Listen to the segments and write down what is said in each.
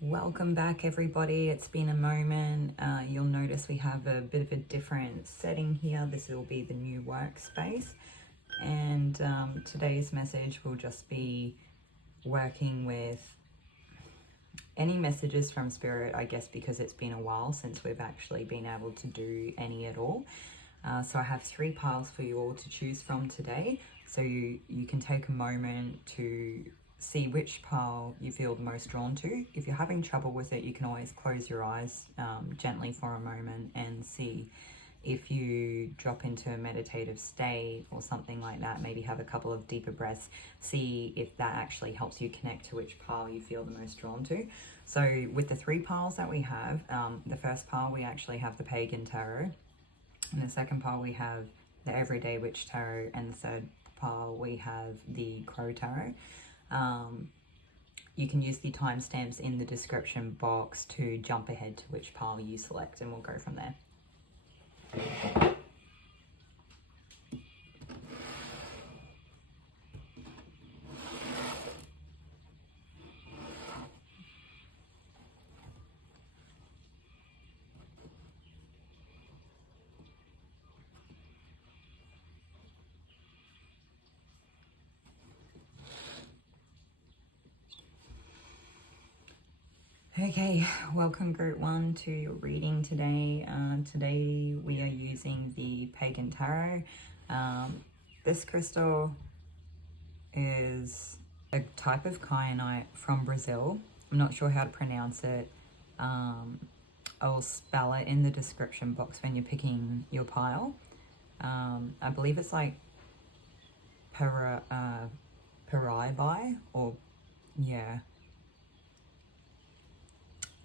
Welcome back, everybody. It's been a moment. You'll notice we have a bit of a different setting here. This will be the new workspace, and today's message will just be working with any messages from Spirit, I guess, because it's been a while since we've actually been able to do any at all. So I have 3 piles for you all to choose from today. So you can take a moment to see which pile you feel the most drawn to. If you're having trouble with it, you can always close your eyes gently for a moment and see if you drop into a meditative state or something like that. Maybe have a couple of deeper breaths, see if that actually helps you connect to which pile you feel the most drawn to. So with the 3 piles that we have, the first pile we actually have the Pagan Tarot, and the second pile we have the Everyday Witch Tarot, and the third pile we have the Crow Tarot. You can use the timestamps in the description box to jump ahead to which pile you select, and we'll go from there. Okay, welcome Group 1 to your reading today. Today we are using the Pagan Tarot. This crystal is a type of Kyanite from Brazil. I'm not sure how to pronounce it. I'll spell it in the description box when you're picking your pile. I believe it's like Paraiba, or yeah.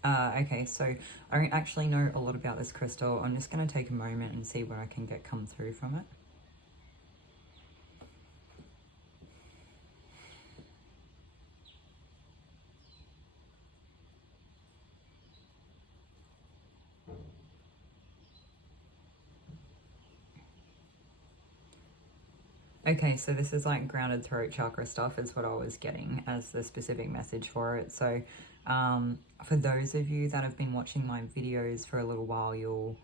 Okay, so I don't actually know a lot about this crystal. I'm just going to take a moment and see what I can get come through from it. Okay, so this is like grounded throat chakra stuff is what I was getting as the specific message for it. So for those of you that have been watching my videos for a little while, you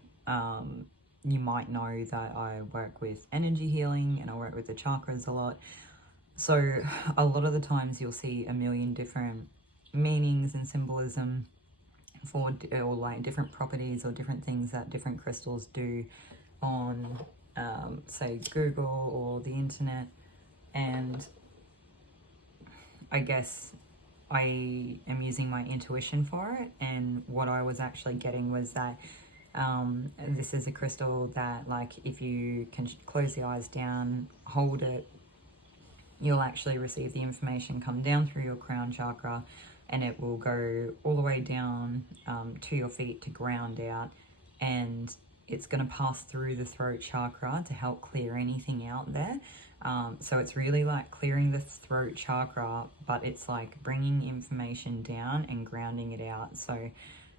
might know that I work with energy healing and I work with the chakras a lot. So a lot of the times you'll see a million different meanings and symbolism for, or like different properties or different things that different crystals do on say Google or the internet, and I guess I am using my intuition for it, and what I was actually getting was that this is a crystal that, like, if you can close the eyes down, hold it, you'll actually receive the information come down through your crown chakra, and it will go all the way down to your feet to ground out, and it's going to pass through the throat chakra to help clear anything out there. So it's really like clearing the throat chakra, but it's like bringing information down and grounding it out. So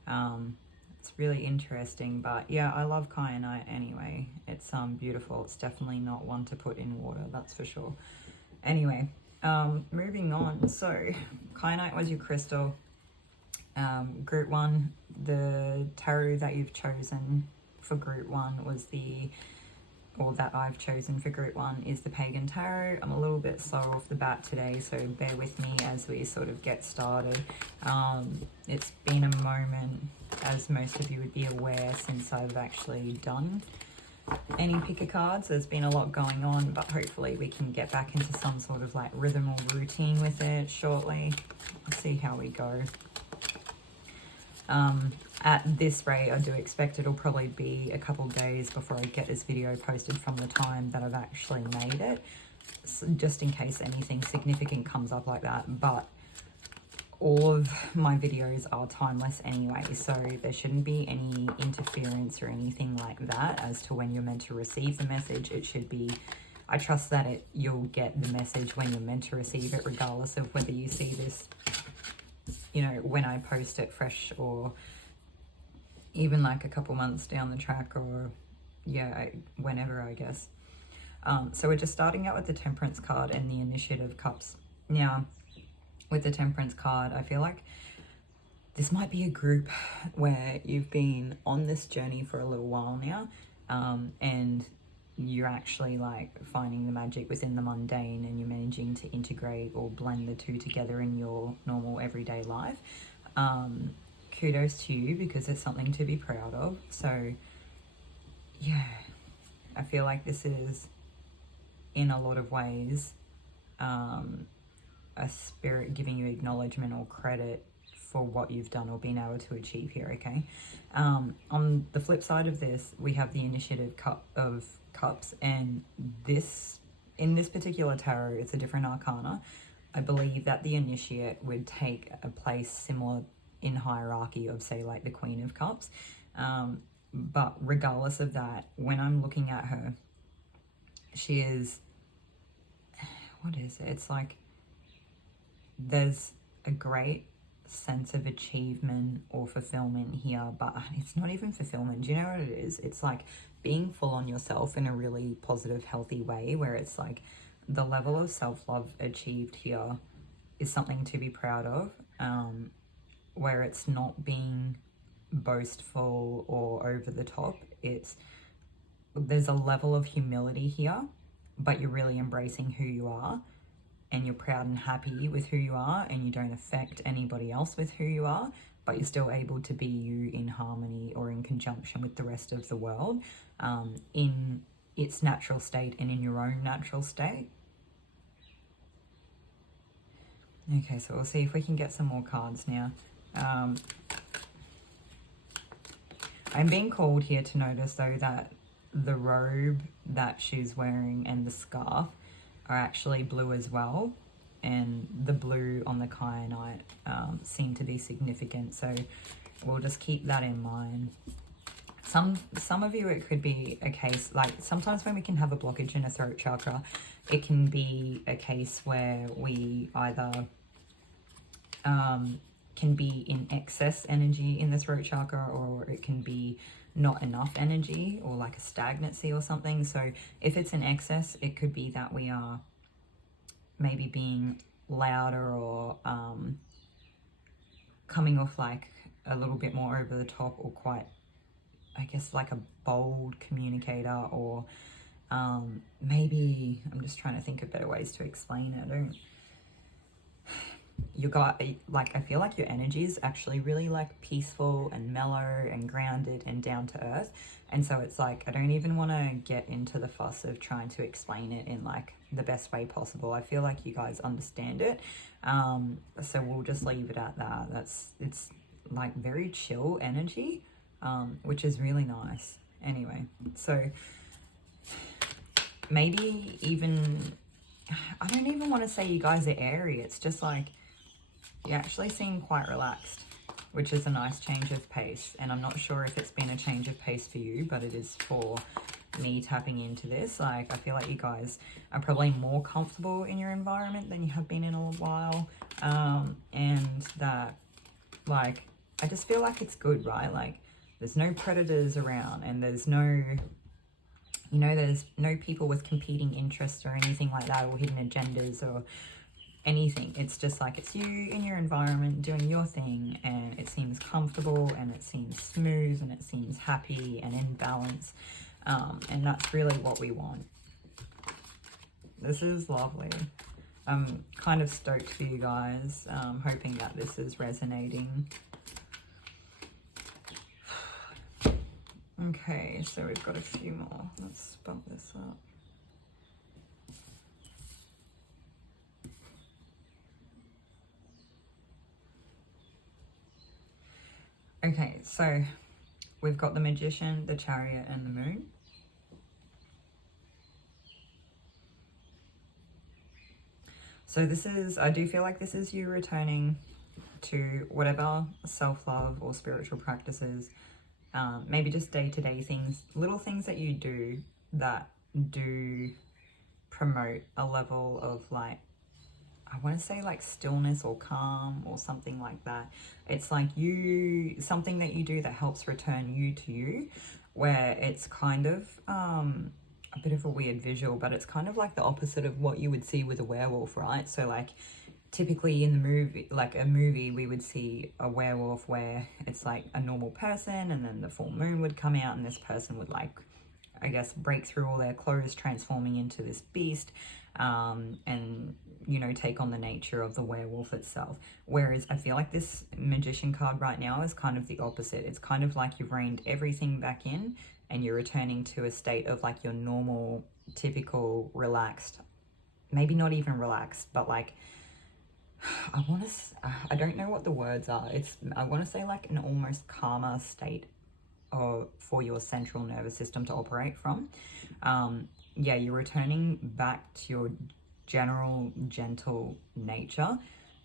it's really interesting. But yeah, I love Kyanite anyway. It's beautiful. It's definitely not one to put in water, that's for sure. Anyway, moving on. So Kyanite was your crystal. Group 1, the tarot that you've chosen for Group 1 was that I've chosen for Group 1 is the Pagan Tarot. I'm a little bit slow off the bat today, so bear with me as we sort of get started. It's been a moment, as most of you would be aware, since I've actually done any picker cards. There's been a lot going on, but hopefully we can get back into some sort of like rhythm or routine with it shortly. Let's see how we go. At this rate, I do expect it'll probably be a couple days before I get this video posted from the time that I've actually made it, so just in case anything significant comes up like that. But all of my videos are timeless anyway, so there shouldn't be any interference or anything like that as to when you're meant to receive the message. It should be, I trust that you'll get the message when you're meant to receive it, regardless of whether you see this, you know, when I post it fresh or even like a couple months down the track, or yeah, whenever, I guess. So we're just starting out with the Temperance card and the Initiative Cups. Now, with the Temperance card, I feel like this might be a group where you've been on this journey for a little while now, and you're actually like finding the magic within the mundane, and you're managing to integrate or blend the two together in your normal everyday life. Kudos to you, because it's something to be proud of. So yeah, I feel like this is in a lot of ways a spirit giving you acknowledgement or credit for what you've done or been able to achieve here, okay? On the flip side of this, we have the Initiative Cup of Cups, and this, in this particular tarot, it's a different arcana. I believe that the initiate would take a place similar in hierarchy of, say, like the Queen of Cups. But regardless of that, when I'm looking at her, she is, what is it? It's like there's a great sense of achievement or fulfillment here, but it's not even fulfillment. Do you know what it is? It's like being full on yourself in a really positive, healthy way, where it's like the level of self-love achieved here is something to be proud of, where it's not being boastful or over the top. There's a level of humility here, but you're really embracing who you are, and you're proud and happy with who you are, and you don't affect anybody else with who you are, but you're still able to be you in harmony or in conjunction with the rest of the world, in its natural state and in your own natural state. Okay, so we'll see if we can get some more cards now. I'm being called here to notice, though, that the robe that she's wearing and the scarf are actually blue as well, and the blue on the kyanite seem to be significant, so we'll just keep that in mind. Some of you, it could be a case, like sometimes when we can have a blockage in a throat chakra, it can be a case where we either can be in excess energy in the throat chakra, or it can be not enough energy, or like a stagnancy or something. So if it's in excess, it could be that we are maybe being louder, or coming off like a little bit more over the top, or quite, I guess, like a bold communicator, or maybe, I'm just trying to think of better ways to explain it. I feel like your energy is actually really like peaceful and mellow and grounded and down to earth, and so it's like I don't even want to get into the fuss of trying to explain it in like the best way possible. I feel like you guys understand it, so we'll just leave it at that. It's like very chill energy, which is really nice. Anyway, so maybe even, I don't even want to say you guys are airy, it's just like you actually seem quite relaxed, which is a nice change of pace. And I'm not sure if it's been a change of pace for you, but it is for me tapping into this. Like, I feel like you guys are probably more comfortable in your environment than you have been in a while. And that, like, I just feel like it's good, right? Like, there's no predators around, and there's no, you know, there's no people with competing interests or anything like that, or hidden agendas or anything. It's just like it's you in your environment doing your thing, and it seems comfortable, and it seems smooth, and it seems happy and in balance, and that's really what we want. This is lovely. I'm kind of stoked for you guys, hoping that this is resonating. Okay, so we've got a few more. Let's bump this up. Okay, so we've got the Magician, the Chariot, and the Moon. So this is, I do feel like this is you returning to whatever self-love or spiritual practices, maybe just day-to-day things, little things that you do that do promote a level of like, I want to say like stillness or calm or something like that. It's like something that you do that helps return you to you, where it's kind of a bit of a weird visual, but it's kind of like the opposite of what you would see with a werewolf, right? So like typically in the movie, like a movie, we would see a werewolf where it's like a normal person, and then the full moon would come out and this person would, like, I guess, break through all their clothes, transforming into this beast, and, you know, take on the nature of the werewolf itself. Whereas I feel like this magician card right now is kind of the opposite. It's kind of like you've reined everything back in and you're returning to a state of like your normal, typical, relaxed, maybe not even relaxed, but like, I don't know what the words are. I want to say like an almost calmer state for your central nervous system to operate from. Yeah, you're returning back to your general gentle nature,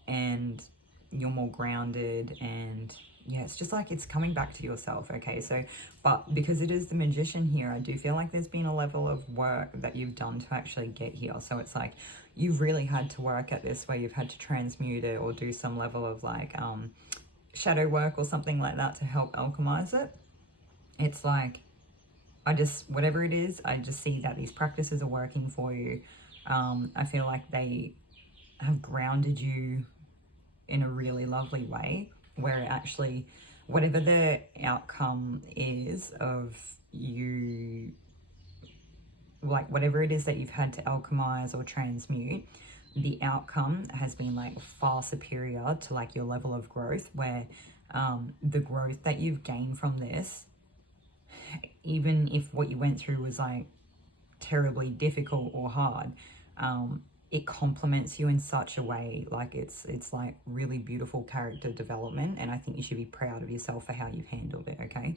and you're more grounded, and yeah, it's just like it's coming back to yourself. Okay, so but because it is the magician here, I do feel like there's been a level of work that you've done to actually get here. So it's like you've really had to work at this, where you've had to transmute it or do some level of like shadow work or something like that to help alchemize it. It's like, whatever it is, I just see that these practices are working for you. I feel like they have grounded you in a really lovely way, where it actually, whatever the outcome is of you, like whatever it is that you've had to alchemize or transmute, the outcome has been like far superior to like your level of growth, where the growth that you've gained from this, even if what you went through was like terribly difficult or hard, it complements you in such a way, like it's like really beautiful character development, and I think you should be proud of yourself for how you've handled it. Okay.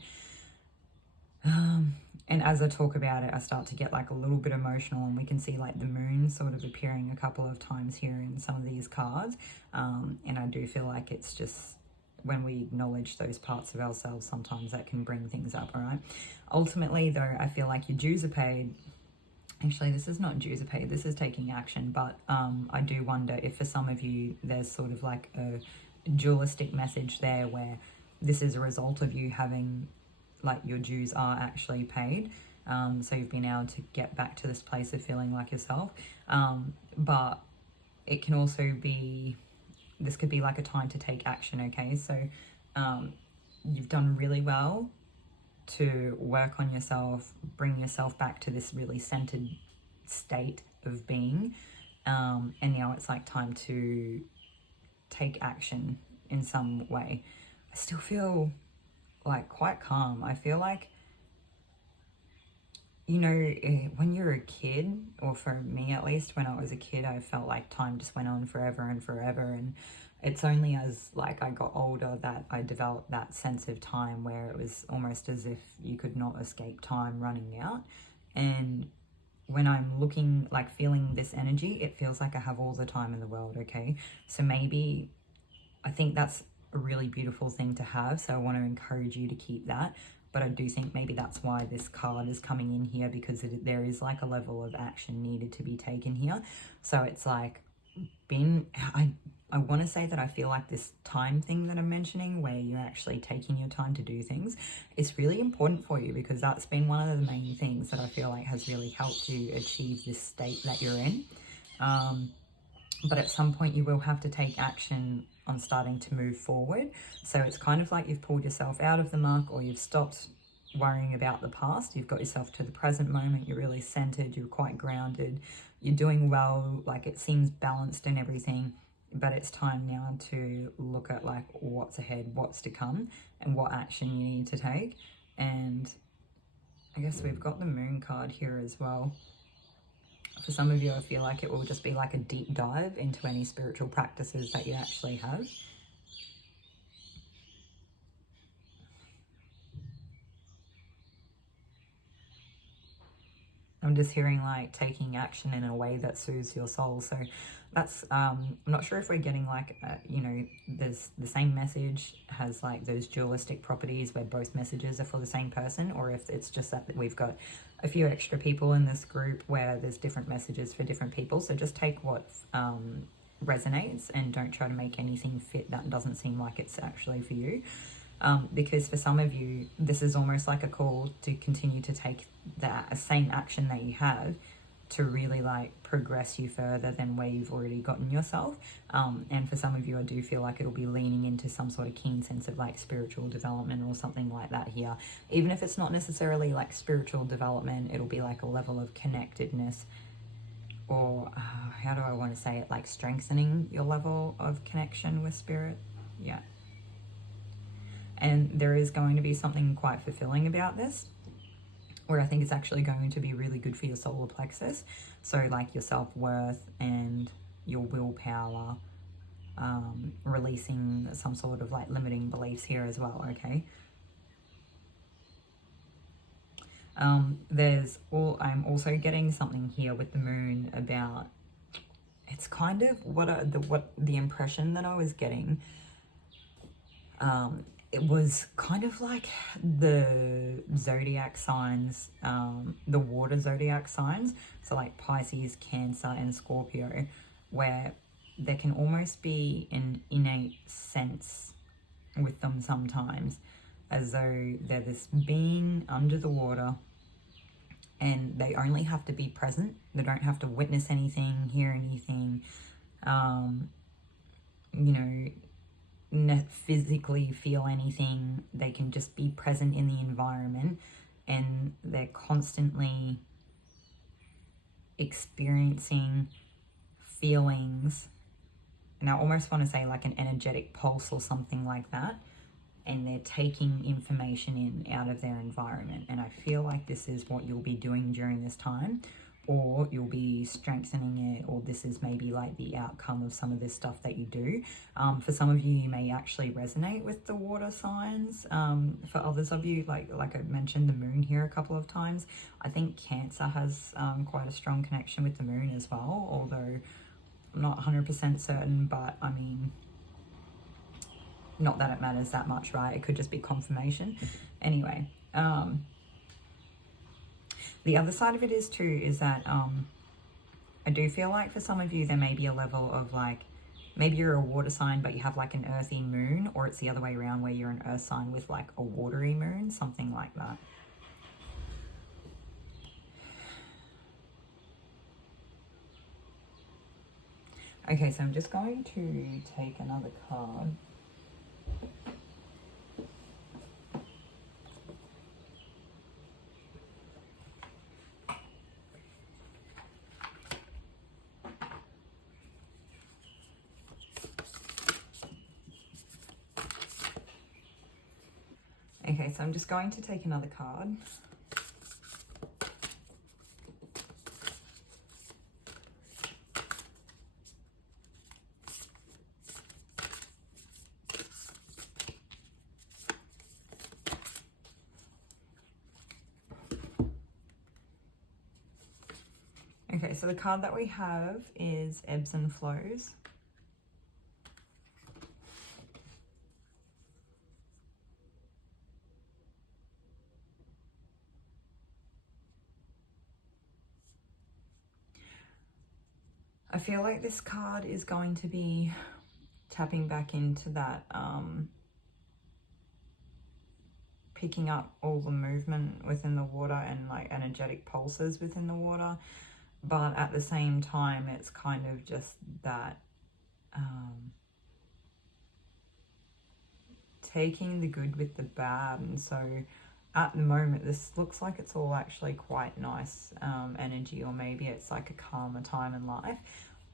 And as I talk about it, I start to get like a little bit emotional, and we can see like the moon sort of appearing a couple of times here in some of these cards, and I do feel like it's just when we acknowledge those parts of ourselves, sometimes that can bring things up. All right. Ultimately, though, I feel like your dues are paid. Actually, this is not dues are paid, this is taking action. But I do wonder if for some of you, there's sort of like a dualistic message there, where this is a result of you having, like, your dues are actually paid. So you've been able to get back to this place of feeling like yourself. But it can also be, this could be like a time to take action. Okay, so you've done really well to work on yourself, bring yourself back to this really centered state of being, and now it's like time to take action in some way. I still feel like quite calm. I feel like, you know, when you're a kid, or for me at least, when I was a kid, I felt like time just went on forever and forever, and it's only as like I got older that I developed that sense of time, where it was almost as if you could not escape time running out. And when I'm looking, like feeling this energy, it feels like I have all the time in the world. Okay, so maybe I think that's a really beautiful thing to have, so I want to encourage you to keep that. But I do think maybe that's why this card is coming in here, because there is like a level of action needed to be taken here. So it's like I want to say that I feel like this time thing that I'm mentioning, where you're actually taking your time to do things, is really important for you, because that's been one of the main things that I feel like has really helped you achieve this state that you're in. But at some point you will have to take action on starting to move forward. So it's kind of like you've pulled yourself out of the muck, or you've stopped worrying about the past. You've got yourself to the present moment. You're really centered. You're quite grounded. You're doing well. Like, it seems balanced and everything. But it's time now to look at like what's ahead, what's to come, and what action you need to take. And I guess we've got the moon card here as well. For some of you, I feel like it will just be like a deep dive into any spiritual practices that you actually have. I'm just hearing like taking action in a way that soothes your soul. So that's, I'm not sure if we're getting like, you know, there's the same message has like those dualistic properties where both messages are for the same person, or if it's just that we've got a few extra people in this group where there's different messages for different people. So just take what resonates, and don't try to make anything fit that doesn't seem like it's actually for you. Because for some of you, this is almost like a call to continue to take that same action that you have to really like progress you further than where you've already gotten yourself. And for some of you, I do feel like it'll be leaning into some sort of keen sense of like spiritual development or something like that here. Even if it's not necessarily like spiritual development, it'll be like a level of connectedness, or how do I want to say it, like strengthening your level of connection with spirit. Yeah. And there is going to be something quite fulfilling about this, where I think it's actually going to be really good for your solar plexus. So like your self-worth and your willpower, releasing some sort of like limiting beliefs here as well, okay? I'm also getting something here with the moon about, it's kind of what the impression that I was getting, it was kind of like the zodiac signs, the water zodiac signs, so like Pisces, Cancer, and Scorpio, where there can almost be an innate sense with them sometimes, as though they're this being under the water and they only have to be present. They don't have to witness anything, hear anything, you know, physically feel anything. They can just be present in the environment, and they're constantly experiencing feelings, and I almost want to say like an energetic pulse or something like that, and they're taking information in out of their environment. And I feel like this is what you'll be doing during this time, or you'll be strengthening it, or this is maybe like the outcome of some of this stuff that you do. For some of you, you may actually resonate with the water signs. For others of you, like I mentioned the moon here a couple of times, I think Cancer has quite a strong connection with the moon as well, although I'm not 100% certain, but I mean, not that it matters that much, right? It could just be confirmation. Anyway, the other side of it is too, is that I do feel like for some of you, there may be a level of like, maybe you're a water sign, but you have like an earthy moon, or it's the other way around where you're an earth sign with like a watery moon, something like that. Okay, so I'm just going to take another card. Okay, so I'm just going to take another card. Okay, so the card that we have is Ebbs and Flows. I feel like this card is going to be tapping back into that, picking up all the movement within the water and like energetic pulses within the water. But at the same time, it's kind of just that taking the good with the bad. And so at the moment, this looks like it's all actually quite nice energy, or maybe it's like a calmer time in life.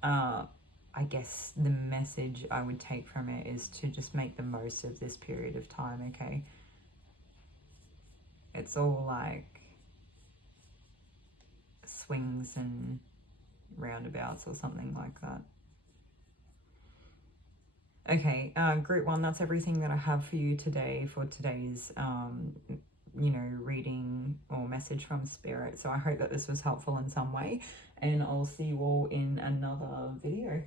I guess the message I would take from it is to just make the most of this period of time, okay? It's all like swings and roundabouts or something like that. Okay, group one, that's everything that I have for you today for today's you know, reading or message from spirit. So I hope that this was helpful in some way, and I'll see you all in another video.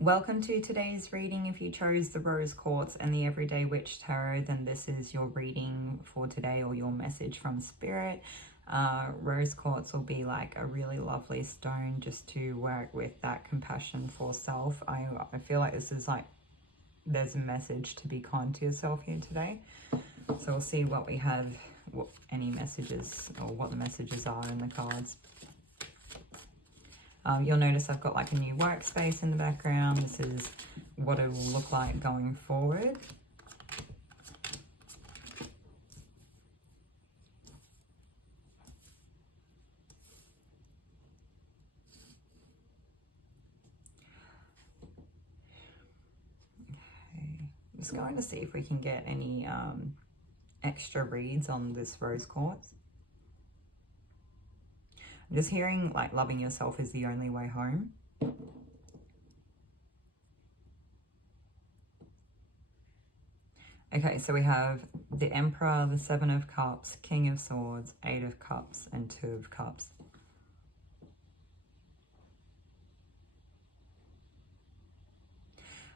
Welcome to today's reading. If you chose the Rose Quartz and the Everyday Witch Tarot, then this is your reading for today, or your message from Spirit. Rose Quartz will be like a really lovely stone just to work with that compassion for self. I feel like this is like, there's a message to be kind to yourself here today. So we'll see what we have, what any messages, or what the messages are in the cards. You'll notice I've got like a new workspace in the background. This is what it will look like going forward. Okay. Just going to see if we can get any extra reads on this rose quartz. I'm just hearing like loving yourself is the only way home. Okay, so we have the Emperor, the Seven of Cups, King of Swords, Eight of Cups, and Two of Cups.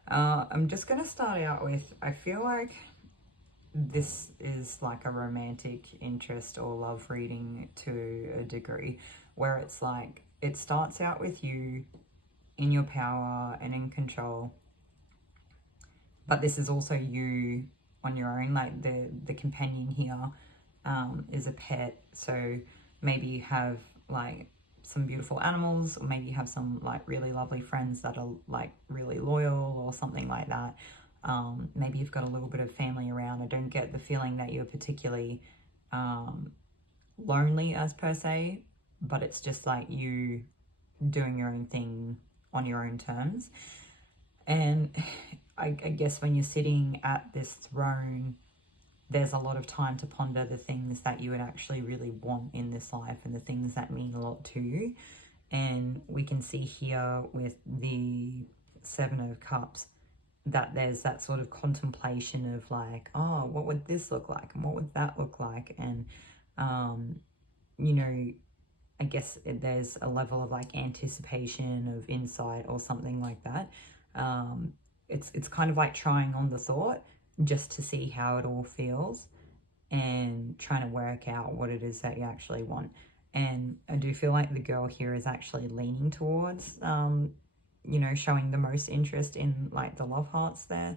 I'm just going to start out with, I feel like this is like a romantic interest or love reading to a degree, where it's like, it starts out with you in your power and in control, but this is also you on your own. Like the companion here is a pet, so maybe you have like some beautiful animals, or maybe you have some like really lovely friends that are like really loyal or something like that. Maybe you've got a little bit of family around. I don't get the feeling that you're particularly lonely as per se, but it's just like you doing your own thing on your own terms. And I guess when you're sitting at this throne, there's a lot of time to ponder the things that you would actually really want in this life and the things that mean a lot to you. And we can see here with the Seven of Cups that there's that sort of contemplation of like, oh, what would this look like? And what would that look like? And, you know, I guess there's a level of like anticipation of insight or something like that. It's kind of like trying on the thought just to see how it all feels and trying to work out what it is that you actually want. And I do feel like the girl here is actually leaning towards, you know, showing the most interest in like the love hearts there.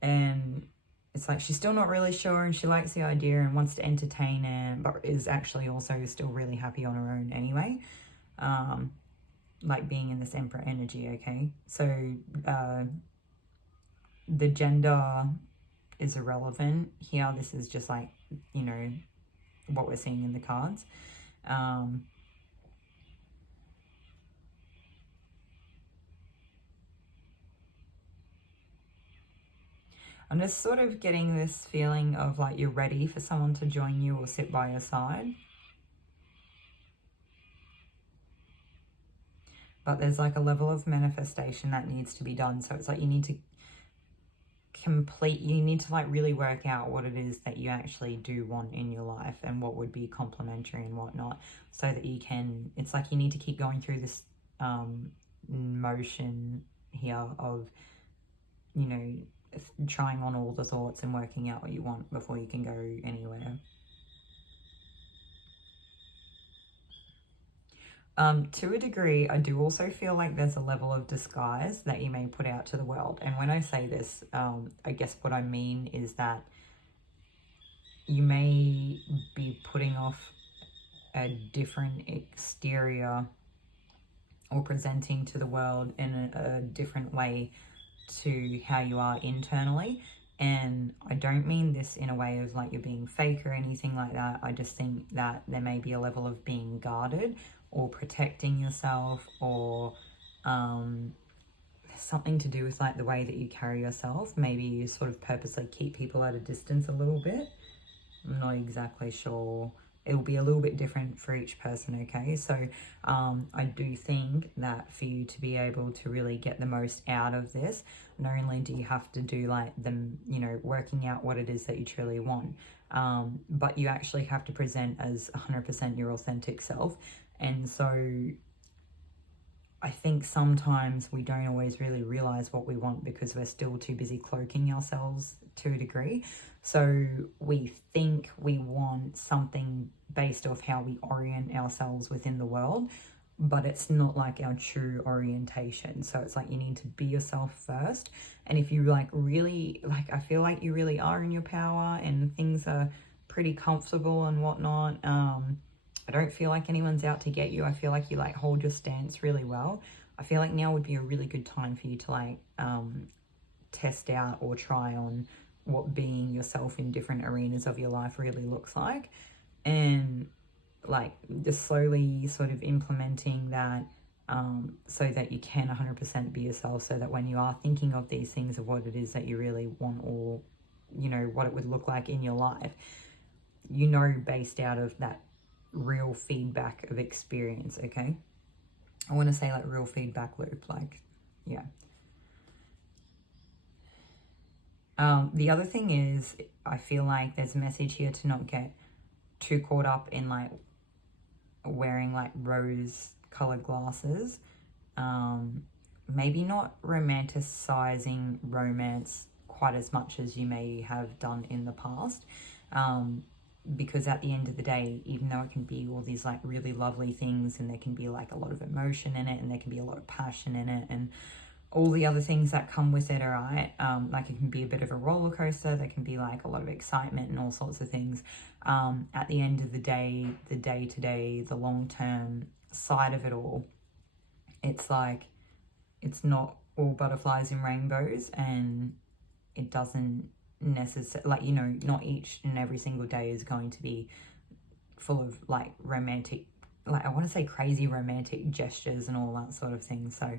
And it's like she's still not really sure, and she likes the idea and wants to entertain it, but is actually also still really happy on her own anyway. Like being in this Emperor energy, okay? So the gender is irrelevant here. This is just like, you know, what we're seeing in the cards. I'm just sort of getting this feeling of like you're ready for someone to join you or sit by your side. But there's like a level of manifestation that needs to be done. So it's like you need to like really work out what it is that you actually do want in your life and what would be complementary and whatnot, so that you can, it's like you need to keep going through this motion here of, you know, trying on all the thoughts and working out what you want before you can go anywhere. To a degree, I do also feel like there's a level of disguise that you may put out to the world. And when I say this, I guess what I mean is that you may be putting off a different exterior or presenting to the world in a different way to how you are internally. And I don't mean this in a way of like you're being fake or anything like that. I just think that there may be a level of being guarded or protecting yourself, or something to do with like the way that you carry yourself. Maybe you sort of purposely keep people at a distance a little bit. I'm not exactly sure. It will be a little bit different for each person, okay? So I do think that for you to be able to really get the most out of this, not only do you have to do like them, you know, working out what it is that you truly want, but you actually have to present as 100% your authentic self. And so I think sometimes we don't always really realize what we want because we're still too busy cloaking ourselves to a degree. So we think we want something based off how we orient ourselves within the world, but it's not like our true orientation. So it's like you need to be yourself first. And if you like really, like, I feel like you really are in your power and things are pretty comfortable and whatnot, I don't feel like anyone's out to get you. I feel like you like hold your stance really well. I feel like now would be a really good time for you to like test out or try on what being yourself in different arenas of your life really looks like, and like just slowly sort of implementing that so that you can 100% be yourself, so that when you are thinking of these things of what it is that you really want, or you know what it would look like in your life, you know, based out of that real feedback of experience. Okay, I want to say like real feedback loop, like, yeah. The other thing is, I feel like there's a message here to not get too caught up in like wearing like rose colored glasses. Maybe not romanticizing romance quite as much as you may have done in the past. Because at the end of the day, even though it can be all these like really lovely things, and there can be like a lot of emotion in it, and there can be a lot of passion in it, and all the other things that come with it, all right? Like it can be a bit of a roller coaster, there can be like a lot of excitement and all sorts of things. At the end of the day, the day-to-day, the long-term side of it all, it's like, it's not all butterflies and rainbows, and it doesn't necessarily, like, you know, not each and every single day is going to be full of like romantic, like I want to say crazy romantic gestures and all that sort of thing. So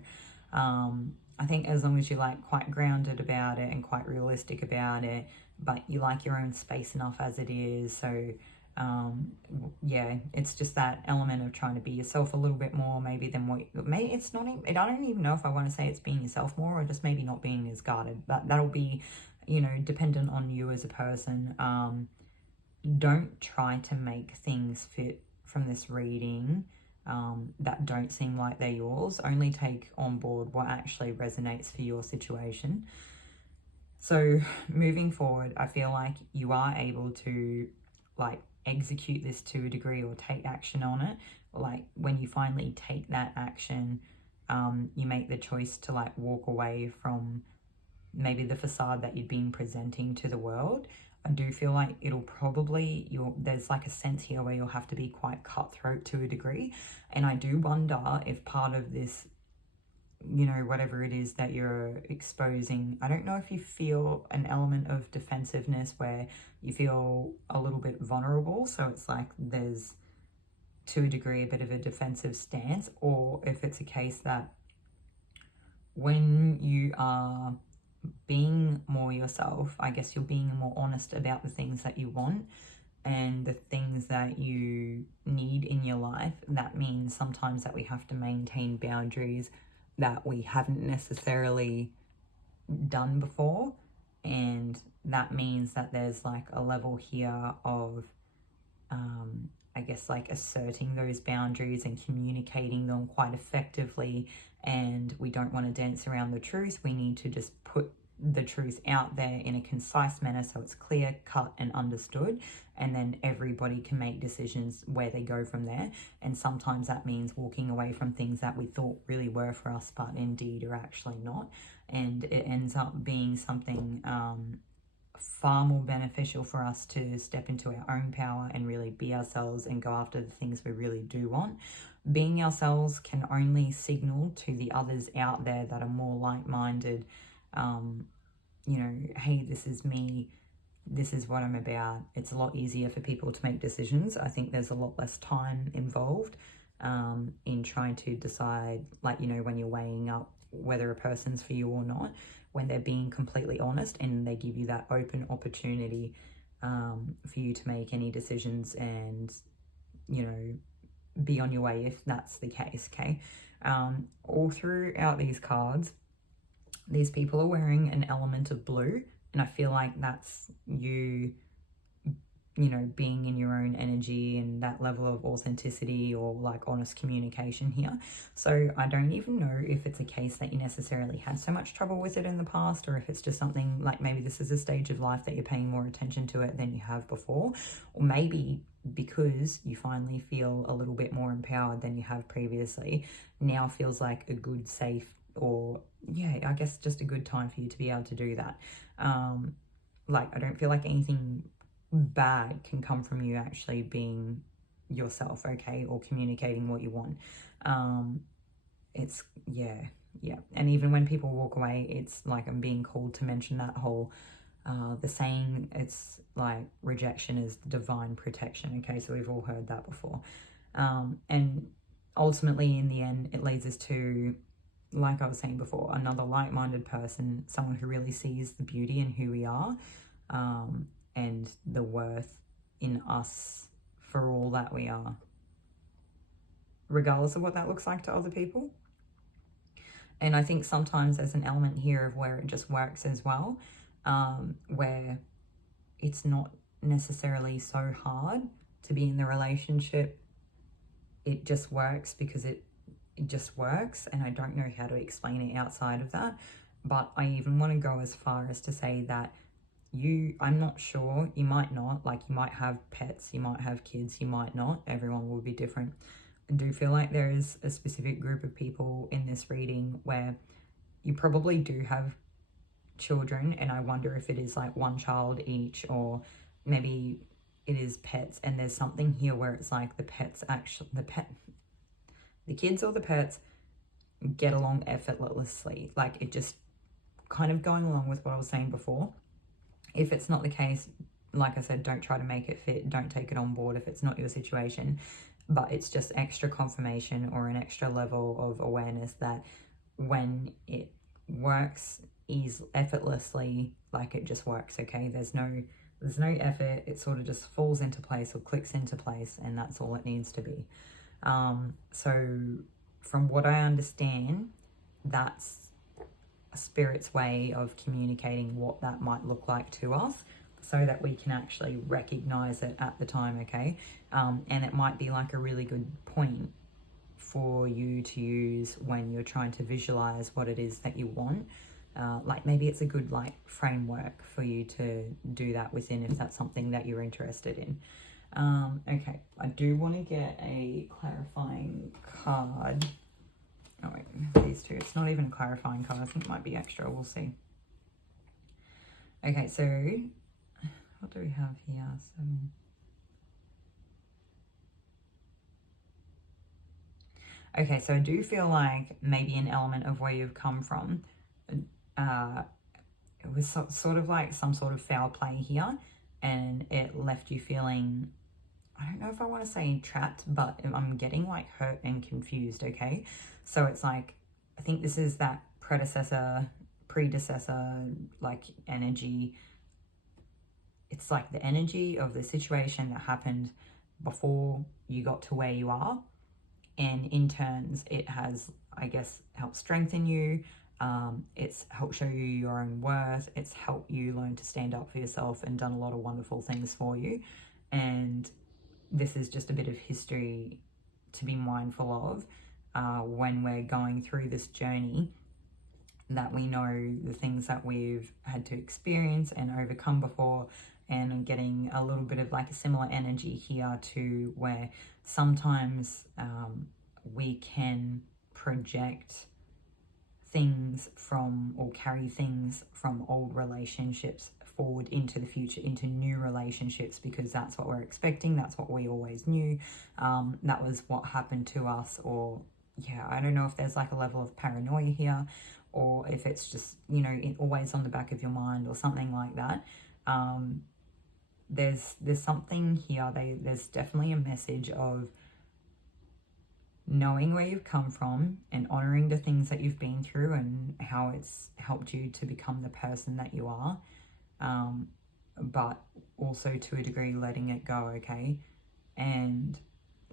I think as long as you're like quite grounded about it and quite realistic about it, but you like your own space enough as it is. So yeah, it's just that element of trying to be yourself a little bit more maybe than what, maybe it's not even, I don't even know if I want to say it's being yourself more, or just maybe not being as guarded, but that'll be, you know, dependent on you as a person. Don't try to make things fit from this reading that don't seem like they're yours. Only take on board what actually resonates for your situation. So moving forward, I feel like you are able to like execute this to a degree, or take action on it. Like when you finally take that action, you make the choice to like walk away from maybe the facade that you've been presenting to the world. I do feel like it'll probably, there's like a sense here where you'll have to be quite cutthroat to a degree. And I do wonder if part of this, you know, whatever it is that you're exposing, I don't know if you feel an element of defensiveness where you feel a little bit vulnerable. So it's like there's, to a degree, a bit of a defensive stance, or if it's a case that when you are being more yourself, I guess you're being more honest about the things that you want and the things that you need in your life. That means sometimes that we have to maintain boundaries that we haven't necessarily done before, and that means that there's like a level here of I guess like asserting those boundaries and communicating them quite effectively. And we don't want to dance around the truth. We need to just put the truth out there in a concise manner so it's clear, cut, and understood. And then everybody can make decisions where they go from there. And sometimes that means walking away from things that we thought really were for us, but indeed are actually not. And it ends up being something far more beneficial for us to step into our own power and really be ourselves and go after the things we really do want. Being ourselves can only signal to the others out there that are more like-minded, you know, hey, this is me, this is what I'm about. It's a lot easier for people to make decisions. I think there's a lot less time involved in trying to decide, like, you know, when you're weighing up whether a person's for you or not, when they're being completely honest and they give you that open opportunity for you to make any decisions and, you know, be on your way if that's the case, okay? All throughout these cards, these people are wearing an element of blue, and I feel like that's you you know, being in your own energy and that level of authenticity or like honest communication here. So I don't even know if it's a case that you necessarily had so much trouble with it in the past, or if it's just something like maybe this is a stage of life that you're paying more attention to it than you have before, or maybe because you finally feel a little bit more empowered than you have previously, now feels like a good, safe, or yeah, I guess just a good time for you to be able to do that. Like, I don't feel like anything bad can come from you actually being yourself, okay, or communicating what you want. It's yeah. And even when people walk away, it's like I'm being called to mention that whole the saying, it's like rejection is divine protection, okay? So we've all heard that before. And ultimately in the end it leads us to, like I was saying before, another like-minded person, someone who really sees the beauty in who we are, and the worth in us for all that we are, regardless of what that looks like to other people. And I think sometimes there's an element here of where it just works as well, where it's not necessarily so hard to be in the relationship. It just works because it just works, and I don't know how to explain it outside of that. But I even want to go as far as to say that I'm not sure, you might not, like you might have pets, you might have kids, you might not, everyone will be different. I do feel like there is a specific group of people in this reading where you probably do have children, and I wonder if it is like one child each, or maybe it is pets, and there's something here where it's like the kids or the pets get along effortlessly, like it just kind of going along with what I was saying before. If it's not the case, like I said, don't try to make it fit, don't take it on board if it's not your situation, but it's just extra confirmation or an extra level of awareness that when it works effortlessly, like it just works, okay? There's no effort, it sort of just falls into place or clicks into place, and that's all it needs to be. So from what I understand, that's a spirit's way of communicating what that might look like to us, so that we can actually recognize it at the time, okay? And it might be like a really good point for you to use when you're trying to visualize what it is that you want. Like maybe it's a good like framework for you to do that within, if that's something that you're interested in. Okay, I do want to get a clarifying card. Oh wait, these two, it's not even a clarifying card, I think it might be extra, we'll see. Okay, so what do we have here? Okay, so I do feel like maybe an element of where you've come from, it was sort of like some sort of foul play here, and it left you feeling, I don't know if I want to say trapped, but I'm getting like hurt and confused, okay? So it's like, I think this is that predecessor like energy. It's like the energy of the situation that happened before you got to where you are, and in turns it has, I guess, helped strengthen you. It's helped show you your own worth. It's helped you learn to stand up for yourself and done a lot of wonderful things for you. And this is just a bit of history to be mindful of when we're going through this journey, that we know the things that we've had to experience and overcome before. And I'm getting a little bit of like a similar energy here to where sometimes we can project things from, or carry things from old relationships forward into the future, into new relationships, because that's what we're expecting, that's what we always knew, that was what happened to us. Or yeah, I don't know if there's like a level of paranoia here, or if it's just, you know, always on the back of your mind or something like that. There's something here, there's definitely a message of knowing where you've come from and honoring the things that you've been through and how it's helped you to become the person that you are, but also to a degree letting it go, okay? And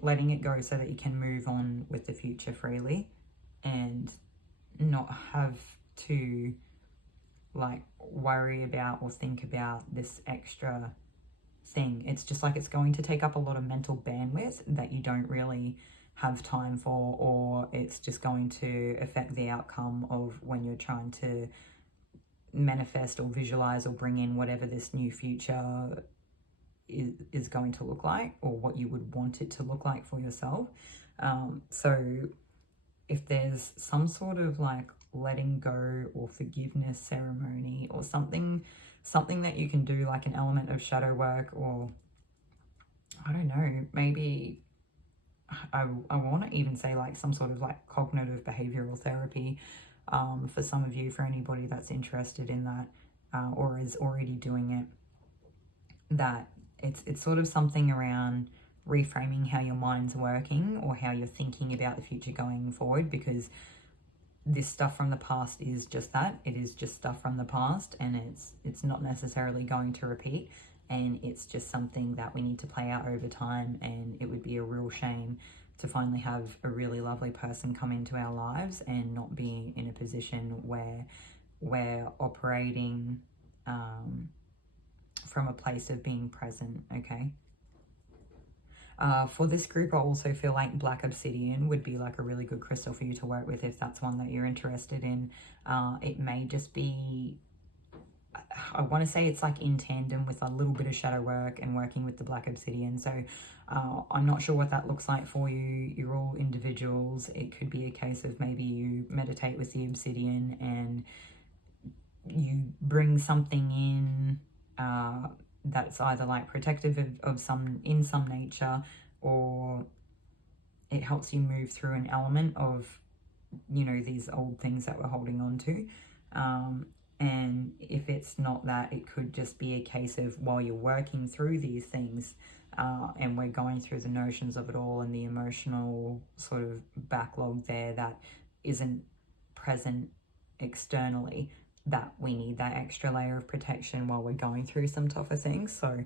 letting it go so that you can move on with the future freely and not have to like worry about or think about this extra thing. It's just like it's going to take up a lot of mental bandwidth that you don't really have time for, or it's just going to affect the outcome of when you're trying to manifest or visualize or bring in whatever this new future is going to look like, or what you would want it to look like for yourself. So if there's some sort of like letting go or forgiveness ceremony or something that you can do, like an element of shadow work, or I don't know, maybe I want to even say like some sort of like cognitive behavioral therapy, for some of you, for anybody that's interested in that, or is already doing it, that it's sort of something around reframing how your mind's working or how you're thinking about the future going forward, because this stuff from the past is just that. It is just stuff from the past, and it's not necessarily going to repeat, and it's just something that we need to play out over time. And it would be a real shame to finally have a really lovely person come into our lives and not be in a position where we're operating from a place of being present, okay? For this group, I also feel like black obsidian would be like a really good crystal for you to work with if that's one that you're interested in. It may just be, I want to say it's like in tandem with a little bit of shadow work and working with the black obsidian. So I'm not sure what that looks like for you. You're all individuals. It could be a case of maybe you meditate with the obsidian and you bring something in that's either like protective of some nature, or it helps you move through an element of, you know, these old things that we're holding on to. And if it's not that, it could just be a case of while you're working through these things, and we're going through the notions of it all and the emotional sort of backlog there that isn't present externally, that we need that extra layer of protection while we're going through some tougher things. So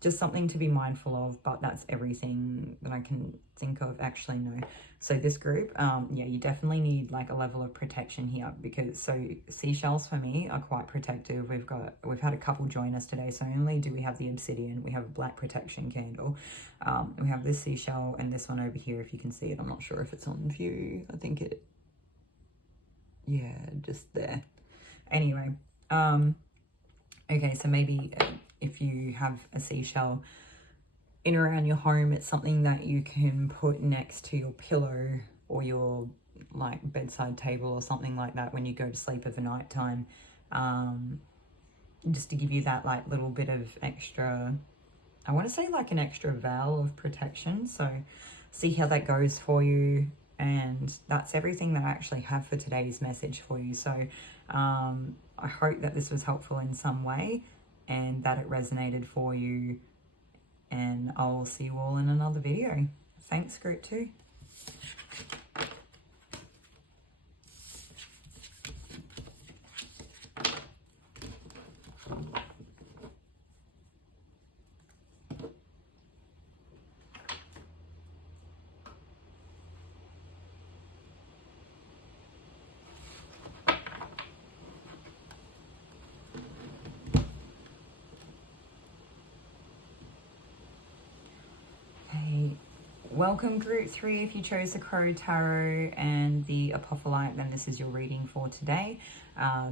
just something to be mindful of, but that's everything that I can think of. Actually, no. So this group, yeah, you definitely need like a level of protection here, because so seashells for me are quite protective. We've had a couple join us today. So not only do we have the obsidian, we have a black protection candle. We have this seashell and this one over here, if you can see it. I'm not sure if it's on view. I think it, yeah, just there. Anyway, okay, so maybe if you have a seashell in around your home, it's something that you can put next to your pillow or your like bedside table or something like that when you go to sleep over night time, just to give you that like little bit of extra, I want to say like an extra veil of protection. So see how that goes for you. And that's everything that I actually have for today's message for you. So I hope that this was helpful in some way and that it resonated for you. And I'll see you all in another video. Thanks, group 2. Welcome group 3. If you chose the Crow Tarot and the Apophyllite, then this is your reading for today.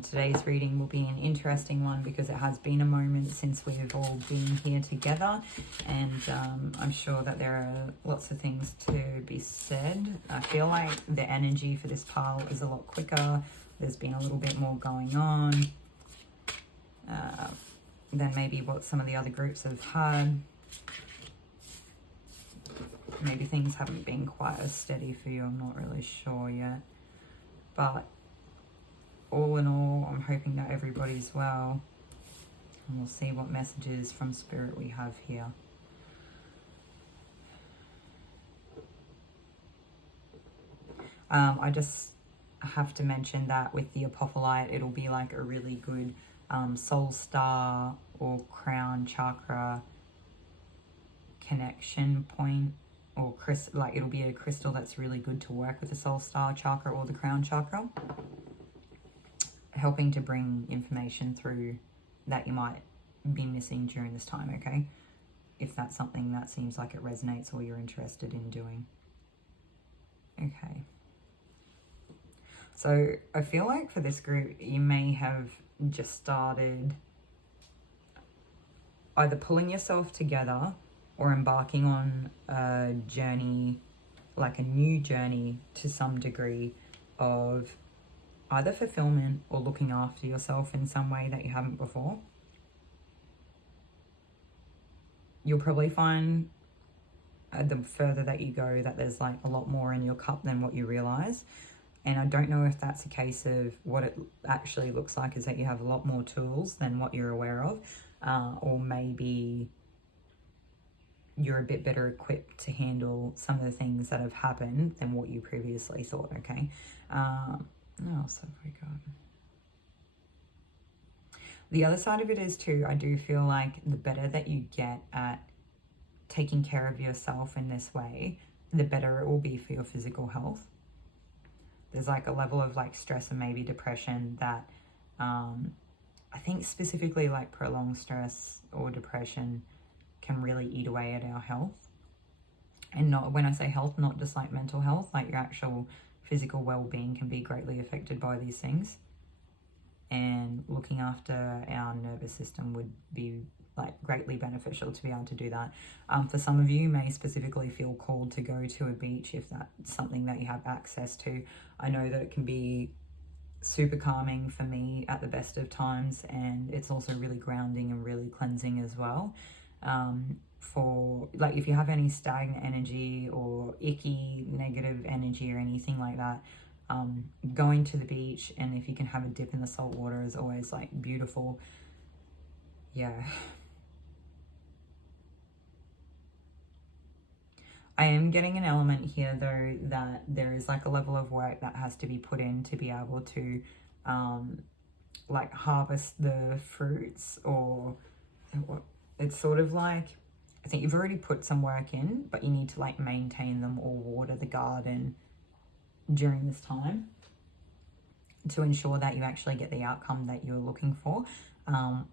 Today's reading will be an interesting one because it has been a moment since we've all been here together, and I'm sure that there are lots of things to be said. I feel like the energy for this pile is a lot quicker. There's been a little bit more going on than maybe what some of the other groups have had. Maybe things haven't been quite as steady for you, I'm not really sure yet. But all in all, I'm hoping that everybody's well. And we'll see what messages from Spirit we have here. I just have to mention that with the Apophyllite, it'll be like a really good soul star or crown chakra connection point. Or like it'll be a crystal that's really good to work with the soul star chakra or the crown chakra, helping to bring information through that you might be missing during this time, okay? If that's something that seems like it resonates or you're interested in doing. Okay. So I feel like for this group, you may have just started either pulling yourself together or embarking on a journey, like a new journey to some degree of either fulfillment or looking after yourself in some way that you haven't before. You'll probably find the further that you go that there's like a lot more in your cup than what you realize. And I don't know if that's a case of what it actually looks like is that you have a lot more tools than what you're aware of, or maybe you're a bit better equipped to handle some of the things that have happened than what you previously thought, okay? What else have we got? The other side of it is too, I do feel like the better that you get at taking care of yourself in this way, the better it will be for your physical health. There's like a level of like stress and maybe depression that I think specifically like prolonged stress or depression can really eat away at our health. And not, when I say health, not just like mental health, like your actual physical well-being can be greatly affected by these things. And looking after our nervous system would be like greatly beneficial to be able to do that. For some of you may specifically feel called to go to a beach if that's something that you have access to. I know that it can be super calming for me at the best of times, and it's also really grounding and really cleansing as well. For like if you have any stagnant energy or icky negative energy or anything like that, going to the beach, and if you can have a dip in the salt water, is always like beautiful. Yeah. I am getting an element here though that there is like a level of work that has to be put in to be able to like harvest the fruits, or it's sort of like, I think you've already put some work in, but you need to like maintain them or water the garden during this time to ensure that you actually get the outcome that you're looking for.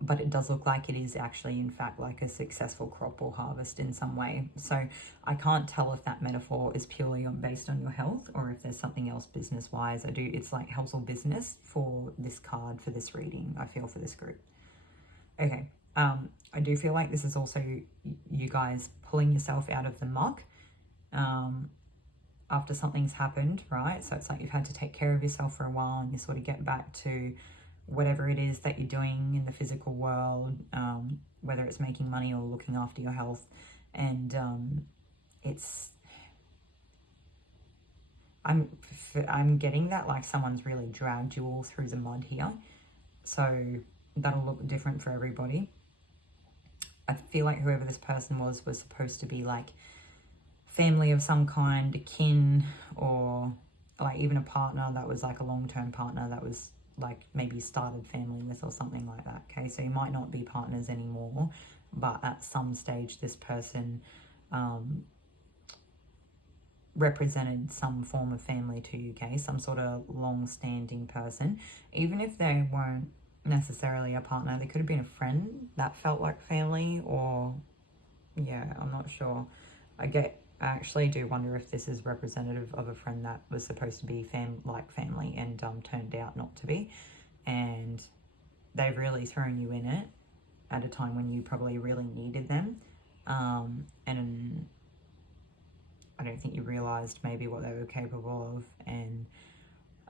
But it does look like it is actually in fact like a successful crop or harvest in some way. So I can't tell if that metaphor is purely based on your health or if there's something else business wise. It's like health or business for this card, for this reading, I feel, for this group. Okay. I do feel like this is also you guys pulling yourself out of the muck after something's happened, right? So it's like you've had to take care of yourself for a while and you sort of get back to whatever it is that you're doing in the physical world, whether it's making money or looking after your health. And I'm getting that like someone's really dragged you all through the mud here. So that'll look different for everybody. I feel like whoever this person was supposed to be like family of some kind, a kin, or like even a partner that was like a long-term partner that was like maybe started family with or something like that. Okay, so you might not be partners anymore, but at some stage this person represented some form of family to you, okay? Some sort of long-standing person. Even if they weren't necessarily a partner, they could have been a friend that felt like family, or yeah, I'm not sure. I actually do wonder if this is representative of a friend that was supposed to be family and turned out not to be, and they've really thrown you in it at a time when you probably really needed them, and I don't think you realized maybe what they were capable of. And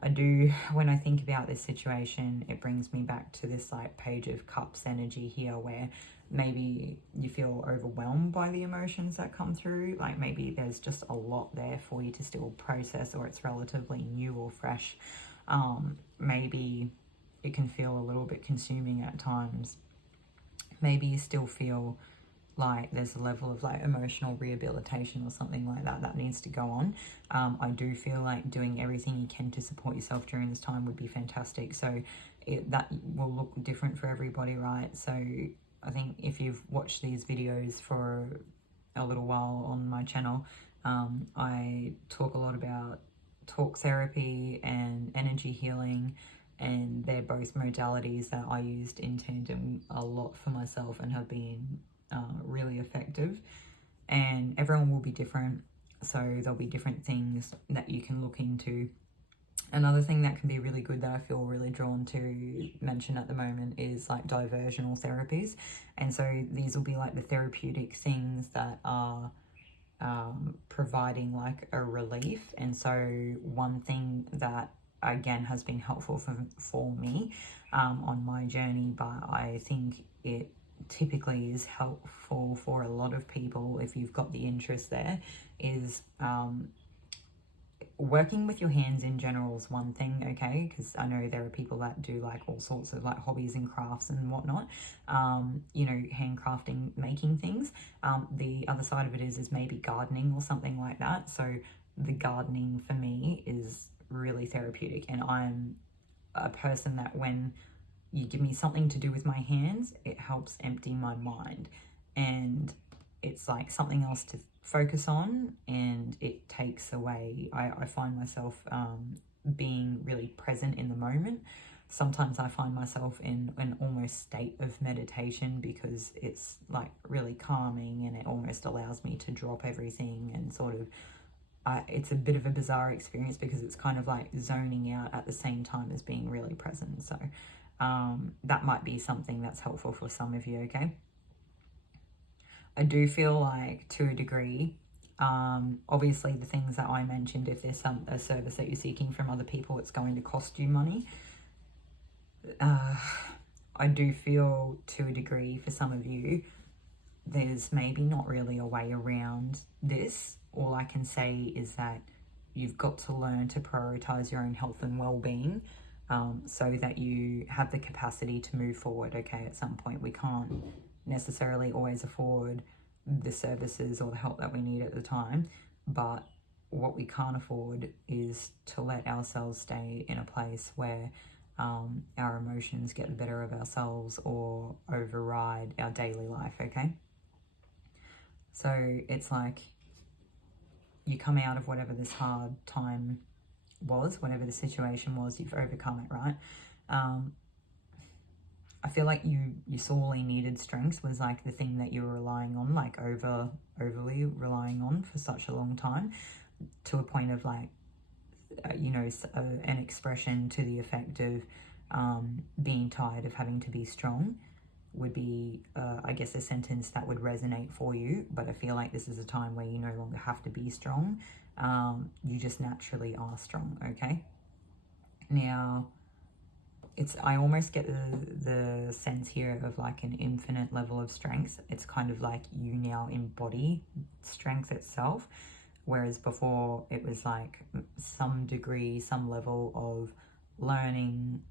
I do, when I think about this situation, it brings me back to this like Page of Cups energy here, where maybe you feel overwhelmed by the emotions that come through. Like maybe there's just a lot there for you to still process, or it's relatively new or fresh. Maybe it can feel a little bit consuming at times. Maybe you still feel like there's a level of like emotional rehabilitation or something like that that needs to go on. I do feel like doing everything you can to support yourself during this time would be fantastic. So that will look different for everybody, right? So I think if you've watched these videos for a little while on my channel, I talk a lot about talk therapy and energy healing and they're both modalities that I used in tandem a lot for myself and have been really effective. And everyone will be different, so there'll be different things that you can look into. Another thing that can be really good that I feel really drawn to mention at the moment is like diversional therapies. And so these will be like the therapeutic things that are providing like a relief. And so one thing that again has been helpful for me on my journey, but I think it typically is helpful for a lot of people if you've got the interest there, is working with your hands in general is one thing, okay, because I know there are people that do like all sorts of like hobbies and crafts and whatnot, you know, handcrafting, making things. The other side of it is maybe gardening or something like that. So the gardening for me is really therapeutic, and I'm a person that when you give me something to do with my hands, it helps empty my mind, and it's like something else to focus on, and it takes away, I find myself being really present in the moment. Sometimes I find myself in an almost state of meditation because it's like really calming, and it almost allows me to drop everything and sort of it's a bit of a bizarre experience because it's kind of like zoning out at the same time as being really present. So that might be something that's helpful for some of you, okay? I do feel like to a degree, obviously the things that I mentioned, if there's a service that you're seeking from other people, it's going to cost you money. I do feel to a degree for some of you, there's maybe not really a way around this. All I can say is that you've got to learn to prioritize your own health and well-being, so that you have the capacity to move forward, okay? At some point we can't necessarily always afford the services or the help that we need at the time, but what we can't afford is to let ourselves stay in a place where our emotions get the better of ourselves or override our daily life, okay? So it's like you come out of whatever this hard time was, whatever the situation was, you've overcome it, right? I feel like you sorely needed strength was like the thing that you were relying on, like overly relying on for such a long time, to a point of like, you know, an expression to the effect of being tired of having to be strong would be, I guess, a sentence that would resonate for you. But I feel like this is a time where you no longer have to be strong. You just naturally are strong, okay? Now, I almost get the sense here of like an infinite level of strength. It's kind of like you now embody strength itself, whereas before it was like some degree, some level of learning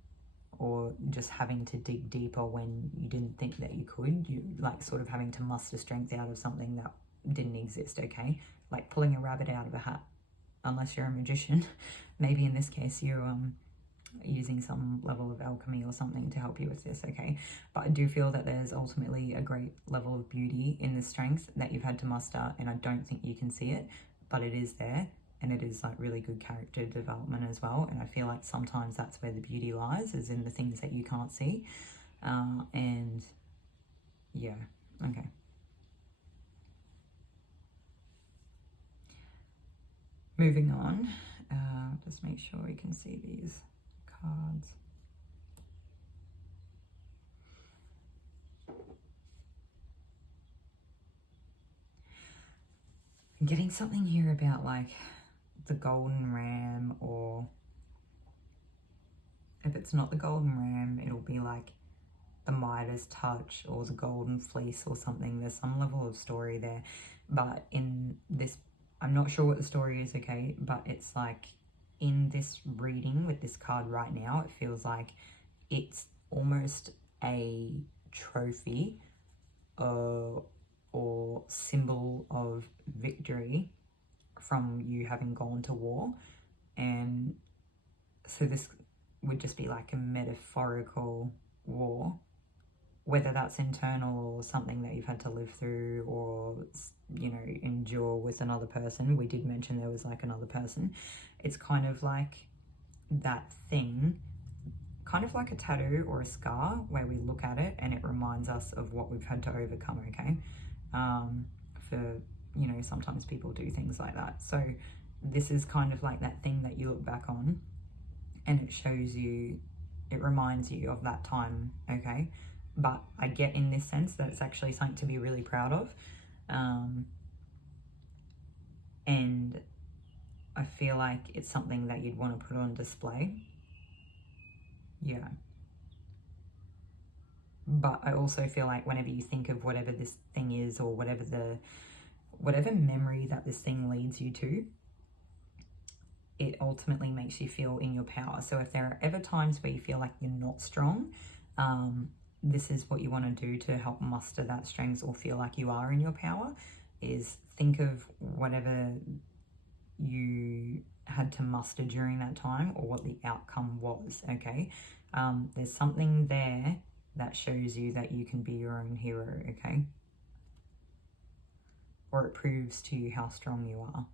or just having to dig deeper when you didn't think that you could. You like sort of having to muster strength out of something that didn't exist, okay? Like pulling a rabbit out of a hat, unless you're a magician. Maybe in this case you're using some level of alchemy or something to help you with this, okay? But I do feel that there's ultimately a great level of beauty in the strength that you've had to muster, and I don't think you can see it, but it is there, and it is like really good character development as well. And I feel like sometimes that's where the beauty lies, is in the things that you can't see. And yeah, okay. Moving on, just make sure you can see these cards. I'm getting something here about like the golden ram, or if it's not the golden ram, it'll be like the Midas touch or the golden fleece or something. There's some level of story there, but in this, I'm not sure what the story is, okay? But it's like in this reading with this card right now, it feels like it's almost a trophy or symbol of victory from you having gone to war. And so this would just be like a metaphorical war, whether that's internal or something that you've had to live through or, you know, endure with another person. We did mention there was like another person. It's kind of like that thing kind of like a tattoo or a scar where we look at it and it reminds us of what we've had to overcome, okay? For, you know, sometimes people do things like that. So this is kind of like that thing that you look back on and it shows you, it reminds you of that time, okay? But I get in this sense that it's actually something to be really proud of. And I feel like it's something that you'd want to put on display. Yeah. But I also feel like whenever you think of whatever this thing is, or whatever memory that this thing leads you to, it ultimately makes you feel in your power. So if there are ever times where you feel like you're not strong, this is what you want to do to help muster that strength or feel like you are in your power, is think of whatever you had to muster during that time or what the outcome was, okay? There's something there that shows you that you can be your own hero, okay? Or it proves to you how strong you are.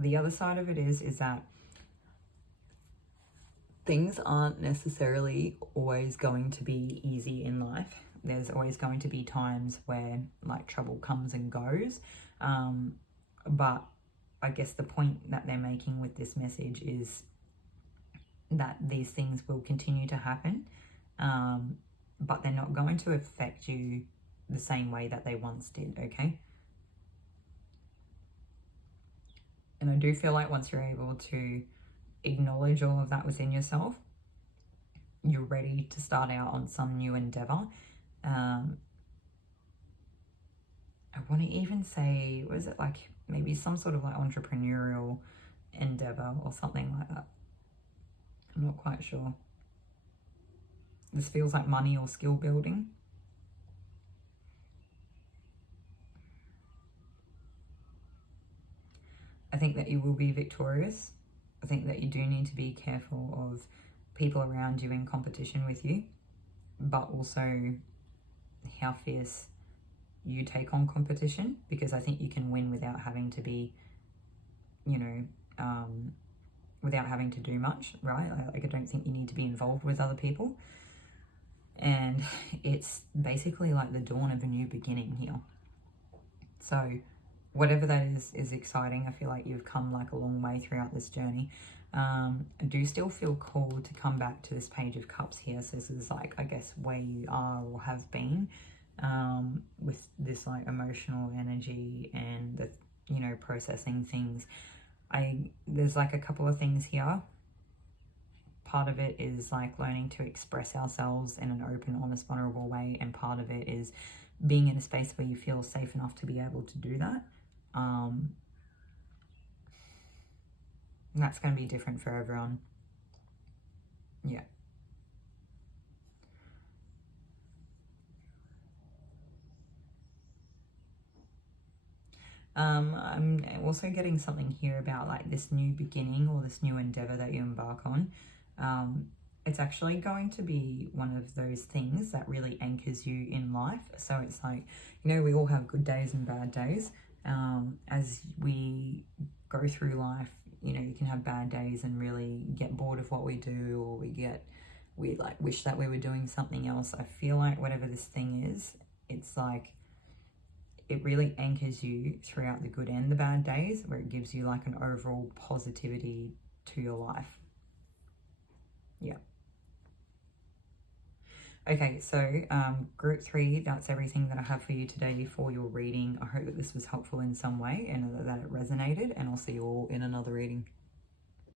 The other side of it is that things aren't necessarily always going to be easy in life. There's always going to be times where like trouble comes and goes. But I guess the point that they're making with this message is that these things will continue to happen, but they're not going to affect you the same way that they once did, okay? And I do feel like once you're able to acknowledge all of that within yourself, you're ready to start out on some new endeavor. I want to even say, was it like maybe some sort of like entrepreneurial endeavor or something like that? I'm not quite sure. This feels like money or skill building. I think that you will be victorious. I think that you do need to be careful of people around you in competition with you, but also how fierce you take on competition, because I think you can win without having to be, you know, without having to do much, right? Like, I don't think you need to be involved with other people. And it's basically like the dawn of a new beginning here. So whatever that is exciting. I feel like you've come like a long way throughout this journey. I do still feel called to come back to this Page of Cups here. So this is like, I guess, where you are or have been, with this like emotional energy and the, you know, processing things. There's like a couple of things here. Part of it is like learning to express ourselves in an open, honest, vulnerable way, and part of it is being in a space where you feel safe enough to be able to do that. And that's going to be different for everyone. Yeah. I'm also getting something here about like this new beginning or this new endeavor that you embark on. It's actually going to be one of those things that really anchors you in life. So it's like, you know, we all have good days and bad days. As we go through life, you know, you can have bad days and really get bored of what we do, or we like wish that we were doing something else. I feel like whatever this thing is, it's like, it really anchors you throughout the good and the bad days, where it gives you like an overall positivity to your life. Yeah. Okay, so group 3, that's everything that I have for you today for your reading. I hope that this was helpful in some way and that it resonated, and I'll see you all in another reading.